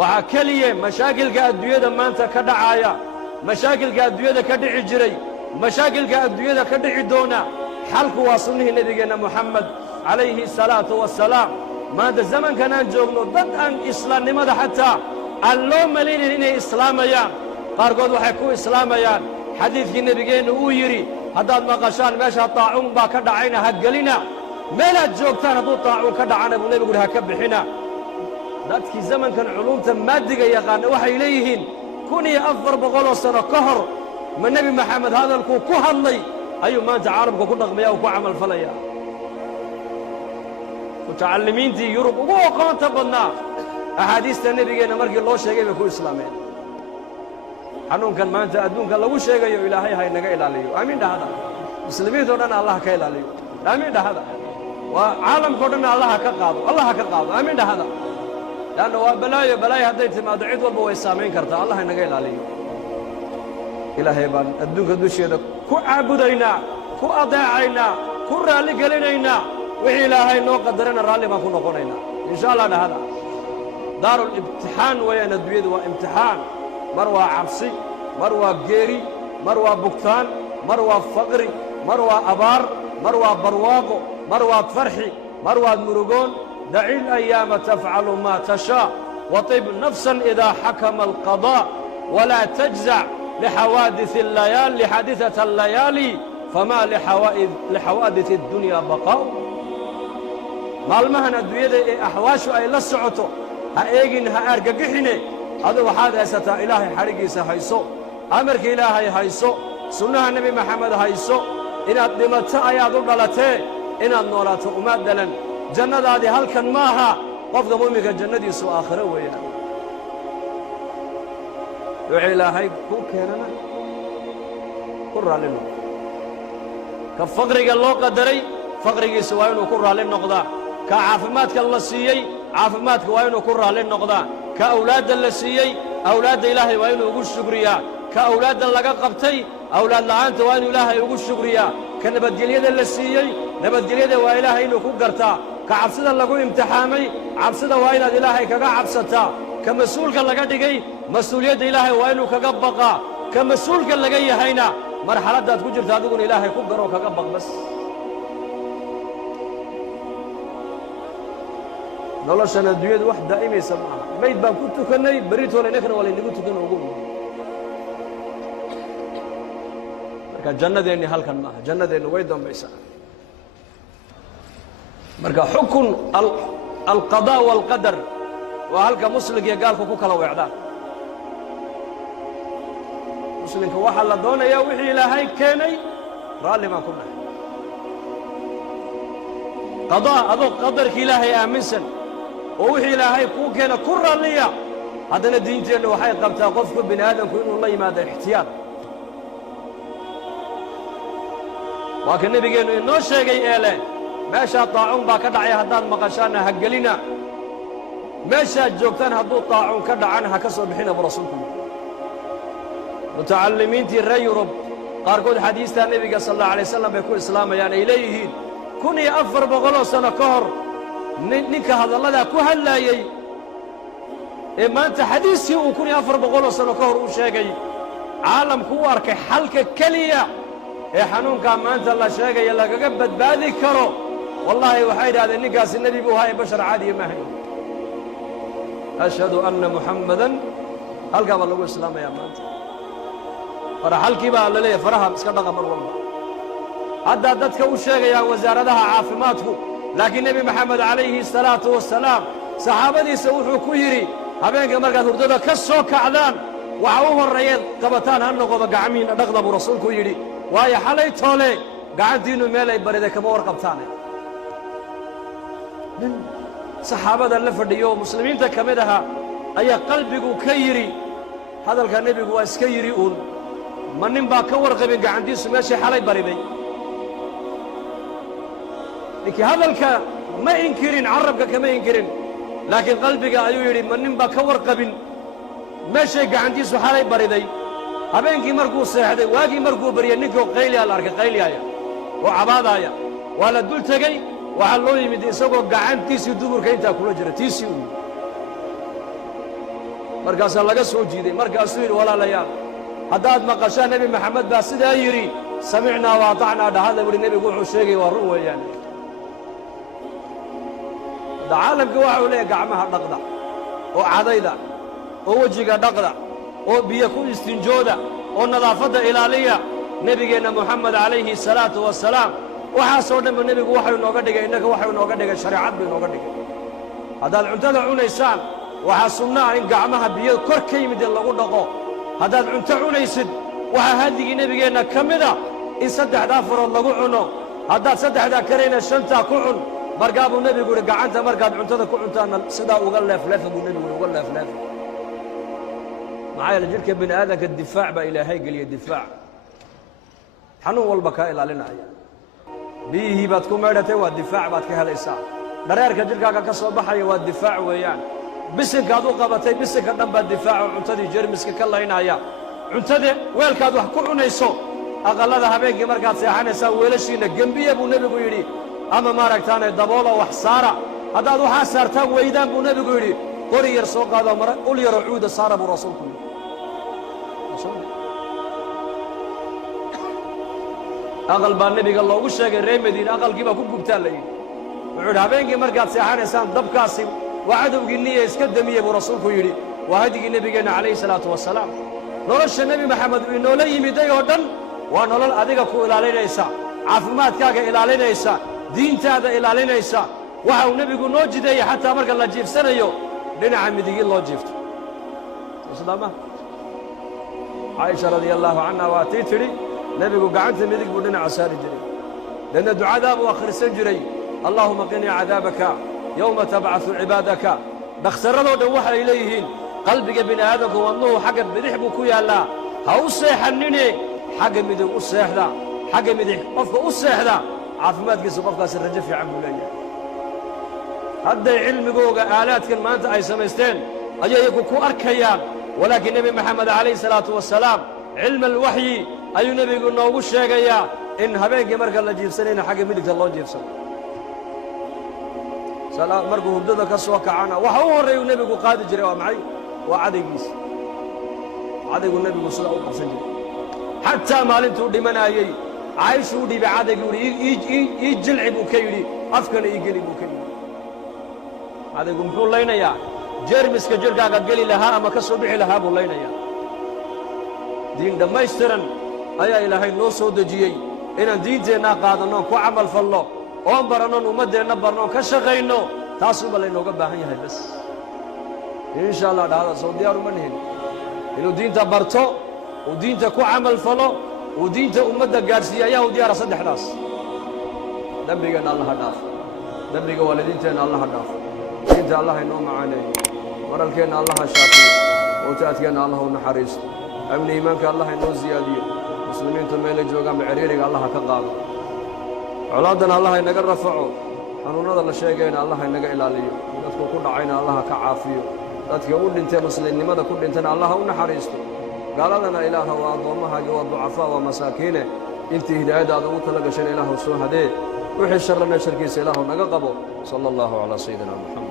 وعكلية مشاكل كأدوية ما أنت كدعايا مشاكل كأدوية كدع جري مشاكل كأدوية كدع دونا حلق واصله نبينا محمد عليه الصلاة والسلام ما هذا الزمن كان جوغنو ضد أن إسلام لماذا حتى اللهم ملين إنه إسلاميان قارقود وحكو إسلاميان حديث النبينا ويري هذا المقاشان ماشى طاعون با كدعينا هقلنا ميلا جوغتان هذو طاعون كدعانا ابو نبي يقول هكبحنا ذاتك زمن كان علوم مادقة يقان وحي إليهن كوني أفضل بقولوا سنة كهر من نبي محمد هذا الكو كهرلي أيو ما أنت عاربك كنا غمياء وكو عمل فليا وتعلمين دي يوروب وقوة تبنا أحاديث النبي جينا مرقي الله شيء بيكون إسلامين حنون كان ما أنت أدون كان لو شيء يو إلهي هاي نجا إلى ليو آمين ده هذا مسلمين تقولنا الله كإلى ليو آمين ده هذا وعالم قولنا الله كقاضي آمين ده هذا لأنه بلايا هديت ما دعيت والبوي سامين كرتا الله نجيل عليه إلهي بان الدنيا دوشي هذا كو عبدينا كو أضيعنا كو رالي قلنا وحي إلهي نو قدرنا رالي ما كنا قلنا إن شاء الله هذا دار الامتحان وين الدويد وامتحان مروى عبسي مروى قيري مروى بكتان مروى فقري مروى أبار مروى برواقو مروى فرحي مروى مرقون دعي الأيام تفعل ما تشاء وطب نفسا إذا حكم القضاء ولا تجزع لحوادث الليالي لحادثة الليالي فما لحوادث الدنيا بقاء ما المهنة الدوية أحواش أي لسعته هايجن هارجحني هذا وحده ستا إلهي حريقي سهيسو أمرك إلهي هيسو سنة النبي محمد هيسو إن أدمت آيات ضلته إن النورات أمدلا جنة هذه هل كان معها قفض مؤمنك الجنة سوء آخره ويا دعي إلهي كوكينا كرة لنا كفقرك الله قدري فقرك سوائن وكرة للنقضاء كعافماتك الله سيئي عافماتك وين وكرة للنقضاء كأولاد الله سيئي أولاد إلهي وين وقول شكريا كأولاد الله قبتي أولاد لعنت وين إلهي وقول شكريا كنبدل يد الله سيئي نبدل يد وإلهي إنه كوكرتا كعبسد الله قول امتحامي عبسد وإلى إلهي كجا عبستا كمسؤول كلا جدي مسؤولية إلهي وإنه كجبقة كمسؤول كلا جاي هينا مرحلة ده تقول تقول إلهي كوكرو كجبق بس والله سنة دويد واحد دائما يسمعها ما يتبان كنت كني بريت ولا نخن ولا اللي كنت كنا أقول مركا جنة ديني هل كان معها جنة ديني ويدهم بيسا مركا حكم القضاء والقدر وهل كمسلك يقال كوكا لو إعدام مسلك واحد لدونا يا وحي إلهي كيني رالي ما كنا قضاء أذوق قدرك إلهي آمنسن ووحي إلهي كوكينا كرة ليا هذا الدين جل وحي قبتها قفك بني آدم كأنه الله ماذا احتيال لكن النبي قال إنه شيء إله ما شاء طاعون باكدعي هدان مقاشانا هقلنا ما شاء جوكتان هدو طاعون كدعانها كسر بحين برسولكم متعلمين تيري رب قارقود حديث النبي صلى الله عليه وسلم بيكون إسلام يعني إليه كوني أفر بغلو سنة كهر نينك هذا الله ذا كهلا يي إما أنت حديثي وكوني أفر بغلو سنة كهر وشاقي عالم كوارك حلك كلية إيه حنون كان ما أنت الله شاقي يلا قبت بادي كرو والله وحيد هذا النقاس النبي بوهاي بشر عادي ما هي أشهد أن محمدا هل قبل الله الإسلام يا ما أنت فرح الكبا للي فرها مسكدها مر والله هذا دتك وشاقي وزارتها عافماتكم لكن النبي محمد عليه الصلاة والسلام صحابتي سوحوا كويري هبينك مركز هردودا كسو كعدان وعوه الرئيض قبطان هنقوضا قعمين نغضب رسول كويري وهي حالي تولي قاعد دينو ميلا يبريده كما ورقبتاني من صحابة اللفرديو مسلمين تكمدها أي قلبك كيري هذا كان النبي هو اسكيري أول من نبا كورقبين قاعد ديسو ماشي حالي بريدي لكن هذا الكلام ما ينكرين عربك كما ينكرين لكن قلبك أيو يري من نبا كورقبين ماشي قاعد ديسو حالي بريدي هبينك مركو سيحدي واقي مركو بريانيكو قيلي على الارك قيلي آيا وعبادا آيا ولا دول تغي وحلو يمدي سوقو قاعد تيسي دبر كينتا كولا جرا تيسي markaasaa laga soo jiiday markaasuu yidhi walaalayaal haddaad maqashaan nebi maxamed baa sidaa yidhi samicnaa wa atacnaa dhahada buhi nebigu wuxuu sheegaya waa run weeyaan hadda caalamka waxa uu leeyahay gacmaha dhaqda oo cadayda oo wejiga dhaqda oo biyo ku istinjooda oo nadaafadda ilaaliya nebigeenna moxamed calayhi salaatu wasalaam waxaasoo dhanba nebigu waxau inooga dhigay innaka waxau inooga dhigay shareecad buu inooga dhigay haddaad cuntada cunaysaan waxaa sunno ah in gacmaha biyo kor ka yimid in lagu dhaqo haddaad cunto cunaysid waxaa hadigii nebigeenna ka mida in saddexdaa farood lagu cuno haddaad saddexdaa karayna shantaa ku cun markaa buu nebigu yidhi gacanta markaad cuntada ku cuntaanna sidaa uga leefleefa buu nebigu yidhi uga leefleefa maxaa yeele jidhka bini aadamka difaac baa ilaahay geliya difaac xanuun walba kaa ilaalinaya biyihii baad ku maydhatay waa difaac baad ka helaysaa dhareerka jidhkaaga ka soo baxaya waa difaac weeyaan bisinkaad u qabatay bisinka dhan baa difaaco cuntadii jermiska ka laynaya cuntadii weelkaad wax ku cunayso aqallada habeenkii markaad seexanaysaan weelashiinna gembiya buu nebigu yidhi ama maaragtaane daboola wax saara haddaad waxaa saartaan weydaan buu nebigu yidhi qori yar soo qaado ul yaroo cuuda saara buu rasuulku yidhi aqal baa nebiga loogu sheegay reer madiine aqalkii baa ku gubtaa la yidhi wuxuu yidhi habeenkii markaad seexanaysaan dabkaasi waa cadowgiinniya iska demiye buu rasuulku yidhi waa hadigii nebigeenna calayhi salaatu wasalaam nolosha nebi maxamed uu inoola yimiday oo dhan waa nolol adiga ku ilaalinaysa caafimaadkaaga ilaalinaysa diintaada ilaalinaysa waxa uu nebigu noo jideeyey xataa marka la jiifsanayo dhinaca midigii loo jiifto islaama caaisha radia allaahu canha waa tii tidhi nebigu gacanta midig buu dhinaca saari jiray lanna ducadaa buu akhrisan jiray allaahuma qinii cadaabaka yowma tabcaثu cibaadaka dhakhtarradoo dhan waxay leeyihiin qalbiga bini aadamku wadnuhu xagga bidix buu ku yaallaa ha u seexannine xagga midig u seexda xagga midix qofka u seexda caafimaadkiisa qofkaasi rajo fiican buu leeyahay hadday cilmigooga aalaadkan maanta ay samaysteen ayay iyagu ku arkayaan walaakiin nebi maxamed calayhi salaatu wasalaam cilma alwaxyi ayuu nebigu noogu sheegayaa in habeenkii marka la jiifsanayna xagga midigta loo jiifsano markuu hurdada ka soo kacana waxa u horreeyuu nebigu qaadi jiray waa maxay waa cadaygiisa cadaygu nebigu sidaa u qabsan jiray xataa maalintuu dhimanaayey caaishuu u dhiibay cadayguu yidhi ii jilci buu ka yidhi afkana ii geli buu ka yidhi cadaygu muxuu laynayaa jeermiska jidhkaaga geli lahaa ama ka soo bixi lahaa buu laynayaa diin dhammaystiran ayaa ilaahay noo soo dejiyey inaan diinteennaa qaadannoon ku camal falno oon barannoon ummaddeenna barnoon ka shaqayno taasuuba laynooga baahan yahay bas insha allah dhahada soo diyaar uma nihin inuu diinta barto uu diinta ku camal falo uu diinta ummadda gaadhsiiya ayaa u diyaara saddexdaas dembigeenna allaha dhaafo dembiga waalidiinteenna allaha dhaafo diinta allaha inoo macaaneeyo maralkeenna allaha shaafiyo mawtaadkeenna allaha u naxariisto amni iimaanka allaha inoo siyaadiyo muslimiintu meelay joogaanba ciriiriga allaha ka qaado colaaddana allaha inaga rafaco xanuunnada la sheegayna allaha inaga ilaaliyo dadku ku dhacayna allaha ka caafiyo dadkii u dhintee muslimnimada ku dhintana allaha u naxariisto gaaladana ilaaha waa addoommahaagi waa ducafaa waa masaakiine intii hidaayadda aad ugu tala gasheen ilaahu soo hadee wixii sharrana sharkiisa ilaahu naga qabo sala allahu calaa sayidina muxamed